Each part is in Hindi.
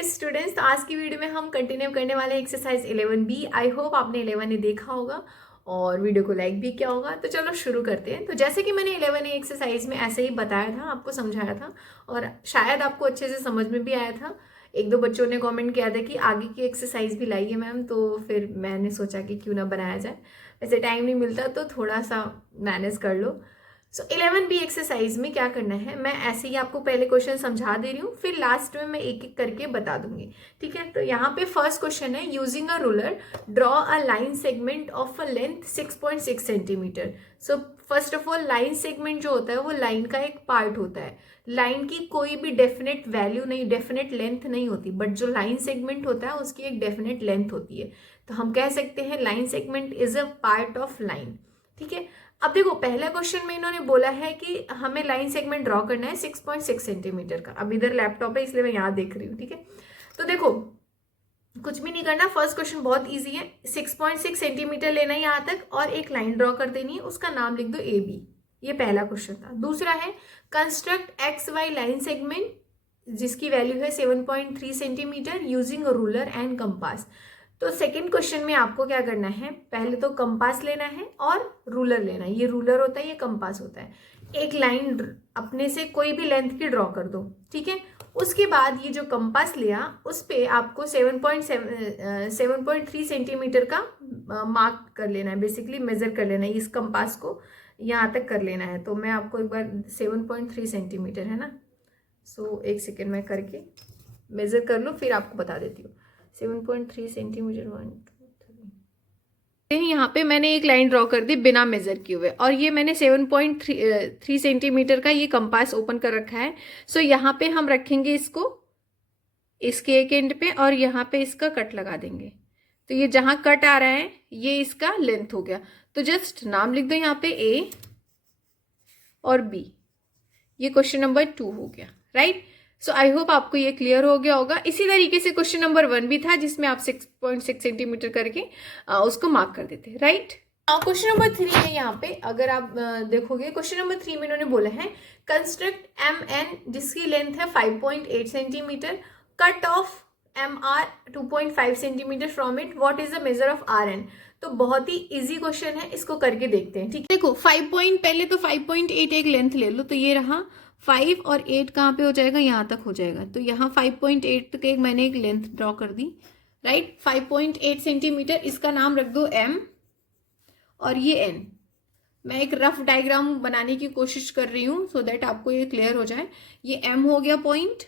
डियर स्टूडेंट्स, तो आज की वीडियो में हम कंटिन्यू करने वाले हैं एक्सरसाइज 11B। आई होप आपने 11 देखा होगा और वीडियो को लाइक भी किया होगा। तो चलो शुरू करते हैं। तो जैसे कि मैंने 11 एक्सरसाइज में ऐसे ही बताया था, आपको समझाया था और शायद आपको अच्छे से समझ में भी आया था। एक दो बच्चों ने कमेंट किया था कि आगे की एक्सरसाइज भी लाइए मैम, तो फिर मैंने सोचा कि क्यों ना बनाया जाए। वैसे टाइम नहीं मिलता तो थोड़ा सा मैनेज कर लो। सो 11B एक्सरसाइज में क्या करना है, मैं ऐसे ही आपको पहले क्वेश्चन समझा दे रही हूँ, फिर लास्ट में मैं एक एक करके बता दूंगी। ठीक है, तो यहाँ पे फर्स्ट क्वेश्चन है, using a ruler draw a line segment of a length 6.6 centimetre. So first of all, line segment जो होता है वो लाइन का एक पार्ट होता है। लाइन की कोई भी डेफिनेट वैल्यू नहीं, डेफिनेट लेंथ नहीं होती, बट जो लाइन सेगमेंट होता है उसकी एक डेफिनेट लेंथ होती है। तो हम कह सकते हैं line segment is a part of line. ठीक है, अब देखो पहला क्वेश्चन में इन्होंने बोला है कि हमें लाइन सेगमेंट ड्रॉ करना है 6.6 सेंटीमीटर का। अब इधर लैपटॉप है इसलिए मैं यहाँ देख रही हूँ। ठीक है, तो देखो कुछ भी नहीं करना, फर्स्ट क्वेश्चन बहुत इजी है। 6.6 सेंटीमीटर लेना है यहाँ तक और एक लाइन ड्रॉ कर देनी है, उसका नाम लिख दो ए बी। ये पहला क्वेश्चन था। दूसरा है construct X Y line segment जिसकी वैल्यू है 7.3 centimetre using ruler and compass. तो सेकंड क्वेश्चन में आपको क्या करना है, पहले तो कंपास लेना है और रूलर लेना है। ये रूलर होता है, ये कंपास होता है। एक लाइन अपने से कोई भी लेंथ की ड्रॉ कर दो। ठीक है, उसके बाद ये जो कंपास लिया उस पे आपको 7.3 सेंटीमीटर का मार्क कर लेना है, बेसिकली मेजर कर लेना है। इस कंपास को यहाँ तक कर लेना है। तो मैं आपको एक बार 7.3 सेंटीमीटर है ना, सो एक सेकेंड में करके मेजर कर लूँ फिर आपको बता देती हूँ। 7.3 सेंटीमीटर 1 2 3। यहाँ पे मैंने एक लाइन ड्रॉ कर दी बिना मेजर किए हुए, और ये मैंने 7.3 सेंटीमीटर का ये कंपास ओपन कर रखा है। सो यहाँ पे हम रखेंगे इसको इसके एक एंड पे और यहाँ पे इसका कट लगा देंगे। तो ये जहां कट आ रहा है ये इसका लेंथ हो गया। तो जस्ट नाम लिख दो यहाँ पे ए और बी। ये क्वेश्चन नंबर 2 हो गया, राइट। सो आई होप आपको ये क्लियर हो गया होगा। इसी तरीके से क्वेश्चन नंबर 1 भी था जिसमें आप 6.6 सेंटीमीटर करके उसको मार्क कर देते, राइट। क्वेश्चन नंबर 3 है यहाँ पे, अगर आप देखोगे क्वेश्चन नंबर 3 में इन्होंने बोला है कंस्ट्रक्ट एम एन जिसकी लेंथ है 5.8 centimetre, cut off M R 2.5 centimetre from it, what is the measure of R N. तो बहुत ही इजी क्वेश्चन है, इसको करके देखते हैं। ठीक है, देखो 5 पहले तो 5.8 एक लेंथ ले लो, तो ये रहा 5 और 8 कहाँ पे हो जाएगा, यहाँ तक हो जाएगा। तो यहाँ 5.8 तक मैंने एक लेंथ ड्रॉ कर दी, राइट। 5.8 सेंटीमीटर, इसका नाम रख दो एम और ये एन। मैं एक रफ डायग्राम बनाने की कोशिश कर रही हूँ सो दैट आपको ये क्लियर हो जाए। ये एम हो गया पॉइंट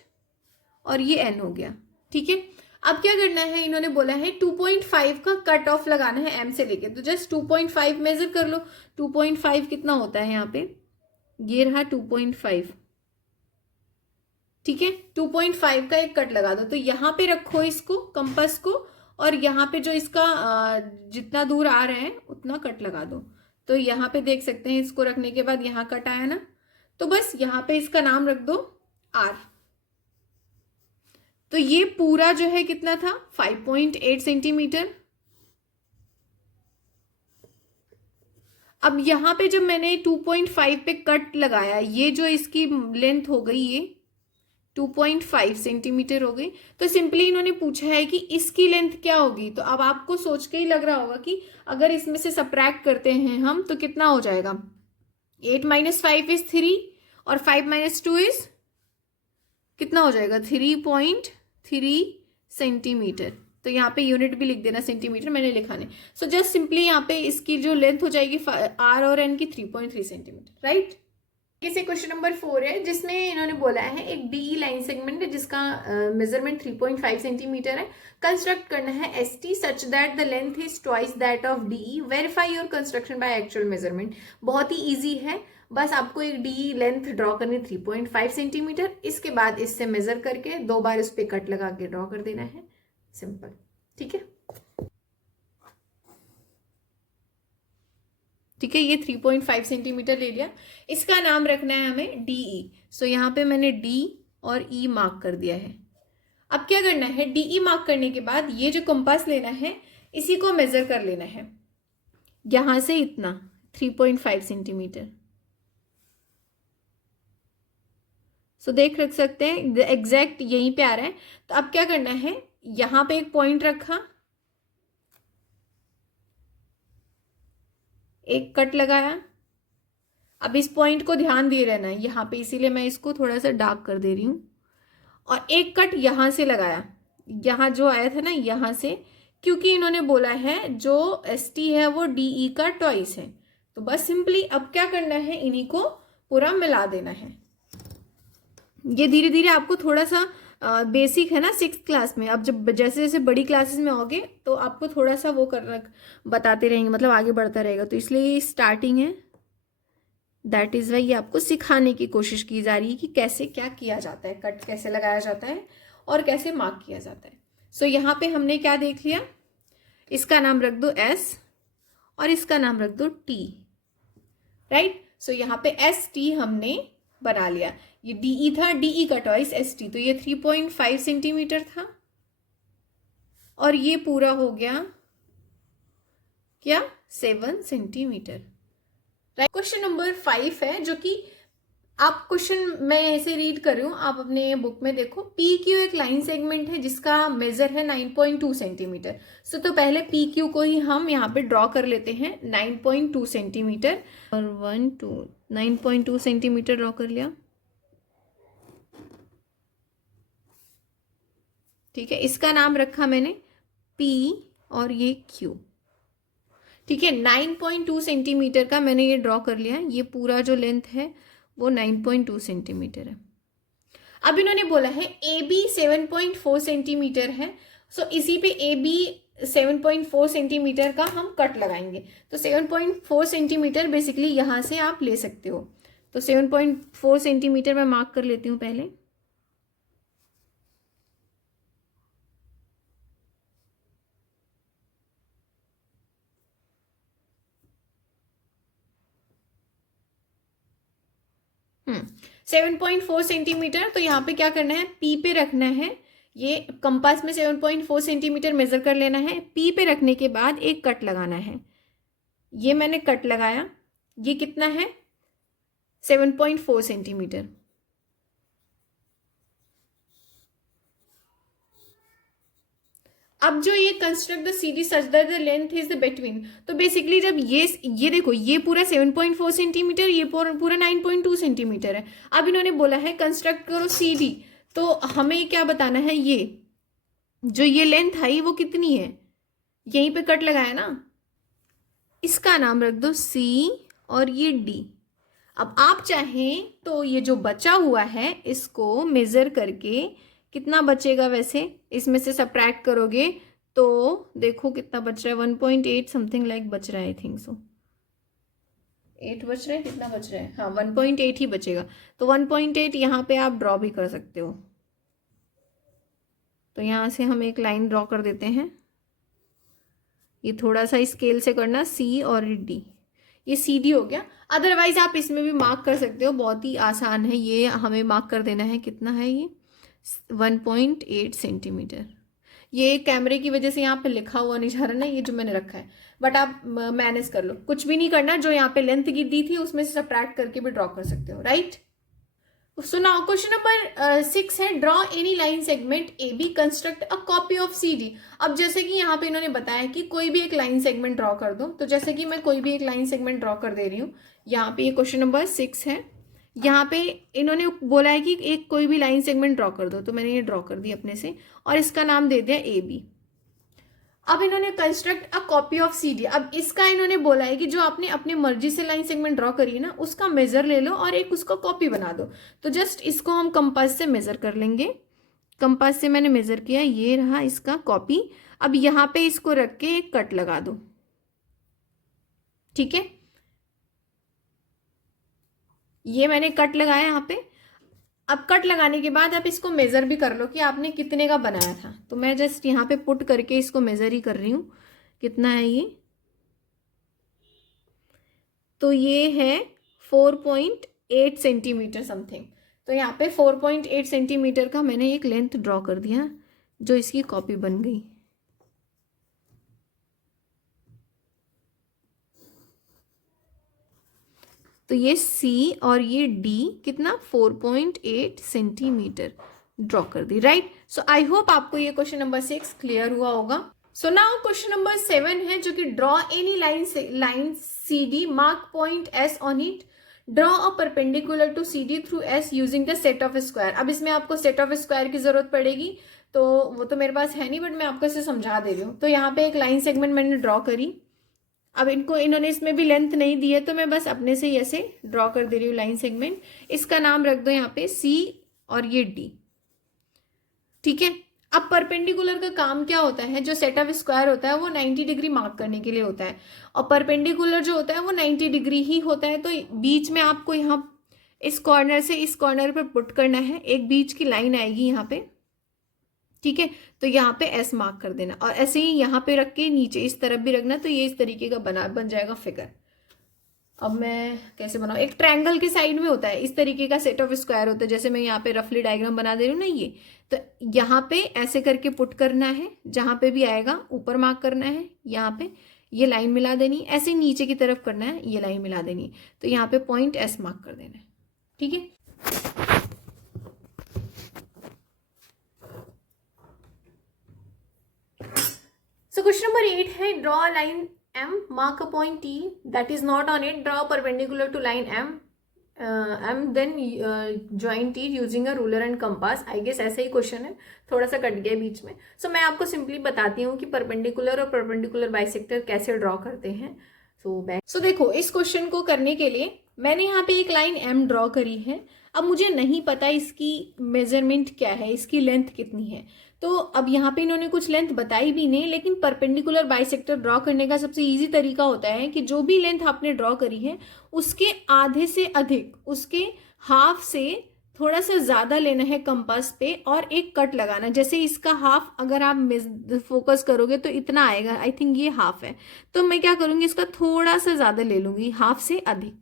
और ये एन हो गया। ठीक है, अब क्या करना है, इन्होंने बोला है 2.5 का कट ऑफ लगाना है एम से लेके। तो जस्ट 2.5 मेजर कर लो। 2.5 कितना होता है यहाँ पे, ये रहा 2.5। ठीक है, 2.5 का एक कट लगा दो। तो यहाँ पे रखो इसको कंपास को और यहाँ पे जो इसका जितना दूर आ रहा है उतना कट लगा दो। तो यहाँ पे देख सकते हैं, इसको रखने के बाद यहाँ कट आया ना, तो बस यहाँ पे इसका नाम रख दो आर। तो ये पूरा जो है कितना था, 5.8 सेंटीमीटर। अब यहाँ पे जब मैंने 2.5 पे कट लगाया, ये जो इसकी लेंथ हो गई ये 2.5 सेंटीमीटर हो गई। तो सिंपली इन्होंने पूछा है कि इसकी लेंथ क्या होगी। तो अब आपको सोच के ही लग रहा होगा कि अगर इसमें से सब्ट्रैक्ट करते हैं हम तो कितना हो जाएगा। 8 - 5 इज 3 और 5 - 2 इज कितना हो जाएगा, 3.3 सेंटीमीटर। तो यहाँ पे यूनिट भी लिख देना, सेंटीमीटर मैंने लिखा नहीं। सो जस्ट सिंपली यहाँ पे इसकी जो लेंथ हो जाएगी आर और एन की 3.3 सेंटीमीटर, राइट। इसे क्वेश्चन नंबर 4 है जिसमें इन्होंने बोला है एक डीई लाइन सेगमेंट है जिसका मेजरमेंट 3.5 सेंटीमीटर है। कंस्ट्रक्ट करना है S T such that the length is twice that of DE, verify your construction by actual measurement. बहुत ही इजी है, बस आपको एक डीई लेंथ ड्रॉ करनी 3.5 सेंटीमीटर। इसके बाद इससे मेजर करके 2 बार इस पे कट लगा के ड्रॉ कर देना है, सिंपल। ठीक है, ठीक है, ये 3.5 सेंटीमीटर ले लिया। इसका नाम रखना है हमें डीई। सो यहाँ पे मैंने डी और ई मार्क कर दिया है। अब क्या करना है, डीई मार्क करने के बाद ये जो कंपास लेना है इसी को मेजर कर लेना है, यहां से इतना 3.5 सेंटीमीटर। सो देख रख सकते हैं एग्जैक्ट यहीं पे आ रहा है। तो अब क्या करना है, यहाँ पे एक पॉइंट रखा, एक कट लगाया। अब इस पॉइंट को ध्यान दिए रहना है यहाँ पे, इसीलिए मैं इसको थोड़ा सा डार्क कर दे रही हूँ। और एक कट यहाँ से लगाया, यहाँ जो आया था ना यहाँ से, क्योंकि इन्होंने बोला है जो एस टी है वो डी ई का ट्वाइस है। तो बस सिंपली अब क्या करना है, इन्हीं को पूरा मिला देना है। ये धीरे धीरे आपको थोड़ा सा बेसिक है ना 6th क्लास में, अब जब जैसे जैसे बड़ी क्लासेस में आओगे तो आपको थोड़ा सा वो करना बताते रहेंगे, मतलब आगे बढ़ता रहेगा। तो इसलिए ये स्टार्टिंग है, दैट इज वाई ये आपको सिखाने की कोशिश की जा रही है कि कैसे क्या किया जाता है, कट कैसे लगाया जाता है और कैसे मार्क किया जाता है। सो यहाँ पे हमने क्या देख लिया, इसका नाम रख दो एस और इसका नाम रख दो टी, राइट। सो यहाँ पे एस टी हमने बना लिया। ये डीई था, डीई का ट्वाइस एस टी, तो ये 3.5 सेंटीमीटर था और ये पूरा हो गया क्या 7 सेंटीमीटर, राइट। क्वेश्चन नंबर 5 है, जो कि आप क्वेश्चन मैं ऐसे रीड कर रही हूँ, आप अपने बुक में देखो। पी क्यू एक लाइन सेगमेंट है जिसका मेजर है 9.2 सेंटीमीटर। सो तो पहले पी क्यू को ही हम यहाँ पे ड्रॉ कर लेते हैं 9.2 सेंटीमीटर, और 1 2 9.2 सेंटीमीटर ड्रॉ कर लिया, ठीक है। इसका नाम रखा मैंने पी और ये क्यू, ठीक है। 9.2 सेंटीमीटर का मैंने ये ड्रॉ कर लिया, ये पूरा जो लेंथ है वो 9.2 सेंटीमीटर है। अब इन्होंने बोला है ए बी 7.4 सेंटीमीटर है। सो इसी पे ए बी 7.4 सेंटीमीटर का हम कट लगाएंगे। तो 7.4 सेंटीमीटर बेसिकली यहाँ से आप ले सकते हो। तो 7.4 सेंटीमीटर मैं मार्क कर लेती हूँ पहले। हम्म 7.4 सेंटीमीटर। तो यहाँ पे क्या करना है, पी पे रखना है, ये कंपास में 7.4 सेंटीमीटर मेजर कर लेना है। पी पे रखने के बाद एक कट लगाना है, ये मैंने कट लगाया, ये कितना है 7.4 सेंटीमीटर। अब जो ये construct the CD such that the length is the between, तो बेसिकली जब ये देखो ये पूरा 7.4 सेंटीमीटर, ये पूरा 9.2 सेंटीमीटर है। अब इन्होंने बोला है कंस्ट्रक्ट करो सीडी, तो हमें क्या बताना है, ये जो ये लेंथ आई वो कितनी है, यहीं पे कट लगाया ना, इसका नाम रख दो सी और ये डी। अब आप चाहें तो ये जो बचा हुआ है इसको मेजर करके कितना बचेगा, वैसे इसमें से सब्ट्रैक्ट करोगे तो देखो कितना बच रहा है, 1.8 समथिंग लाइक बच रहा है, आई थिंक सो 8 बच रहा है, कितना बच रहा है, हाँ 1.8 ही बचेगा। तो 1.8 यहाँ पे आप ड्रॉ भी कर सकते हो। तो यहाँ से हम एक लाइन ड्रॉ कर देते हैं, ये थोड़ा सा स्केल से करना, सी और डी, ये सी डी हो गया। अदरवाइज आप इसमें भी मार्क कर सकते हो, बहुत ही आसान है। ये हमें मार्क कर देना है, कितना है ये 1.8 सेंटीमीटर। ये कैमरे की वजह से यहाँ पे लिखा हुआ नहीं जा रहा ना, ये जो मैंने रखा है, बट आप मैनेज कर लो, कुछ भी नहीं करना, जो यहाँ पे लेंथ दी थी उसमें से सब्ट्रैक्ट करके भी ड्रॉ कर सकते हो, right. So now question number 6 है, draw any line segment A B construct a copy of C D. अब जैसे कि यहाँ पे इन्होंने बताया कि कोई भी एक लाइन सेगमेंट ड्रॉ कर दो, तो जैसे कि मैं कोई भी एक लाइन सेगमेंट ड्रॉ कर दे रही हूँ। यहाँ पे ये क्वेश्चन नंबर 6 है, यहाँ पे इन्होंने बोला है कि एक कोई भी लाइन सेगमेंट ड्रॉ कर दो, तो मैंने ये ड्रॉ कर दी अपने से और इसका नाम दे दिया ए बी। अब इन्होंने construct a copy of C D. अब इसका इन्होंने बोला है कि जो आपने अपनी मर्जी से लाइन सेगमेंट ड्रॉ करी है ना, उसका मेजर ले लो और एक उसका कॉपी बना दो। तो जस्ट इसको हम कंपास से मेजर कर लेंगे। कंपास से मैंने मेजर किया, ये रहा इसका कॉपी। अब यहाँ पे इसको रख के एक कट लगा दो, ठीक है। ये मैंने कट लगाया यहाँ पे। अब कट लगाने के बाद आप इसको मेजर भी कर लो कि आपने कितने का बनाया था। तो मैं जस्ट यहाँ पे पुट करके इसको मेजर ही कर रही हूँ, कितना है ये, तो ये है 4.8 सेंटीमीटर समथिंग। तो यहाँ पे 4.8 सेंटीमीटर का मैंने एक लेंथ ड्रॉ कर दिया, जो इसकी कॉपी बन गई। तो ये सी और ये डी कितना 4.8 सेंटीमीटर ड्रॉ कर दी, राइट। सो आई होप आपको ये क्वेश्चन नंबर 6 क्लियर हुआ होगा। सो नाउ क्वेश्चन नंबर 7 है जो कि draw any line C D, mark point S on it, draw a perpendicular to C D through S using the set of square. अब इसमें आपको सेट ऑफ स्क्वायर की जरूरत पड़ेगी, तो वो तो मेरे पास है नहीं, बट मैं आपको इसे समझा दे रही हूँ। तो यहाँ पे एक लाइन सेगमेंट मैंने ड्रॉ करी। अब इन्होंने इसमें भी लेंथ नहीं दी है, तो मैं बस अपने से ऐसे ड्रॉ कर दे रही हूँ लाइन सेगमेंट। इसका नाम रख दो यहाँ पे सी और ये डी, ठीक है। अब परपेंडिकुलर का काम क्या होता है, जो सेट ऑफ स्क्वायर होता है वो 90 डिग्री मार्क करने के लिए होता है, और परपेंडिकुलर जो होता है वो 90 डिग्री ही होता है। तो बीच में आपको यहाँ इस कॉर्नर से इस कॉर्नर पर पुट करना है, एक बीच की लाइन आएगी यहाँ पे, ठीक है। तो यहाँ पे एस मार्क कर देना, और ऐसे ही यहाँ पे रख के नीचे इस तरफ भी रखना। तो ये इस तरीके का बन जाएगा फिगर। अब मैं कैसे बनाऊँ, एक ट्रायंगल के साइड में होता है इस तरीके का सेट ऑफ स्क्वायर होता है, जैसे मैं यहाँ पे रफली डायग्राम बना दे रही हूँ ना ये। तो यहाँ पे ऐसे करके पुट करना है, जहाँ पे भी आएगा ऊपर मार्क करना है, यहाँ पे ये लाइन मिला देनी, ऐसे नीचे की तरफ करना है, ये लाइन मिला देनी। तो यहाँ पे पॉइंट एस मार्क कर देना है, ठीक है। सो क्वेश्चन नंबर 8 है, draw line M, mark a point T that is not on it, draw perpendicular to line M, then join T using a ruler and compass। I guess ऐसा ही क्वेश्चन है, थोड़ा सा कट गया बीच में। सो मैं आपको सिंपली बताती हूँ कि परपेंडिकुलर और परपेंडिकुलर बाइसेक्टर कैसे ड्रॉ करते हैं। सो देखो, इस क्वेश्चन को करने के लिए मैंने यहाँ पे एक लाइन M ड्रॉ करी है। अब मुझे नहीं पता इसकी मेजरमेंट क्या है, इसकी लेंथ कितनी है। तो अब यहाँ पे इन्होंने कुछ लेंथ बताई भी नहीं, लेकिन परपेंडिकुलर बाइसेक्टर ड्रॉ करने का सबसे इजी तरीका होता है कि जो भी लेंथ आपने ड्रॉ करी है उसके आधे से अधिक, उसके हाफ से थोड़ा सा ज़्यादा लेना है कंपास पे, और एक कट लगाना। जैसे इसका हाफ अगर आप फोकस करोगे तो इतना आएगा, आई थिंक ये हाफ है। तो मैं क्या करूँगी, इसका थोड़ा सा ज़्यादा ले लूँगी, हाफ से अधिक,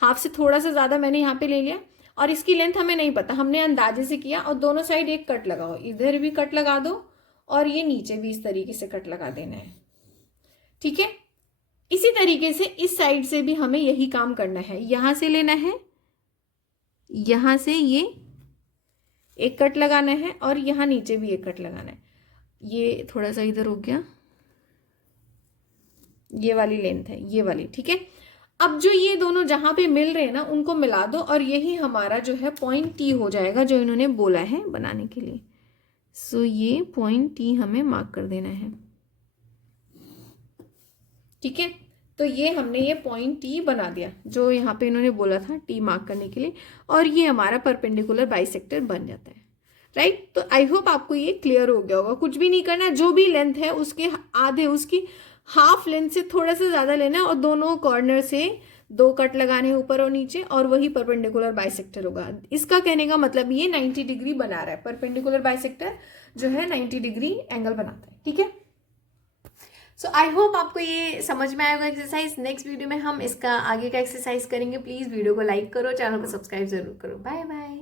हाफ से थोड़ा सा ज़्यादा मैंने यहाँ पे ले लिया। और इसकी लेंथ हमें नहीं पता, हमने अंदाजे से किया। और दोनों साइड एक कट लगाओ, इधर भी कट लगा दो और ये नीचे भी इस तरीके से कट लगा देना है, ठीक है। इसी तरीके से इस साइड से भी हमें यही काम करना है, यहां से लेना है, यहां से ये एक कट लगाना है और यहां नीचे भी एक कट लगाना है। ये थोड़ा सा इधर हो गया, ये वाली लेंथ है, ये वाली, ठीक है। अब जो ये दोनों जहां पे मिल रहे हैं ना, उनको मिला दो और यही हमारा जो है पॉइंट टी हो जाएगा, जो इन्होंने बोला है बनाने के लिए। सो ये पॉइंट टी हमें मार्क कर देना है, ठीक है। तो ये हमने ये पॉइंट टी बना दिया, जो यहाँ पे इन्होंने बोला था टी मार्क करने के लिए, और ये हमारा परपेंडिकुलर बाइसेक्टर बन जाता है, राइट। तो आई होप आपको ये क्लियर हो गया होगा। कुछ भी नहीं करना, जो भी लेंथ है उसके आधे, उसकी हाफ लेंथ से थोड़ा सा ज्यादा लेना है, और दोनों कॉर्नर से 2 कट लगाने हैं ऊपर और नीचे, और वही परपेंडिकुलर बाइसेक्टर होगा। इसका कहने का मतलब ये 90 डिग्री बना रहा है, परपेंडिकुलर बाइसेक्टर जो है 90 डिग्री एंगल बनाता है, ठीक है। सो आई होप आपको ये समझ में आएगा एक्सरसाइज। नेक्स्ट वीडियो में हम इसका आगे का एक्सरसाइज करेंगे। प्लीज वीडियो को लाइक करो, चैनल को सब्सक्राइब जरूर करो। Bye bye.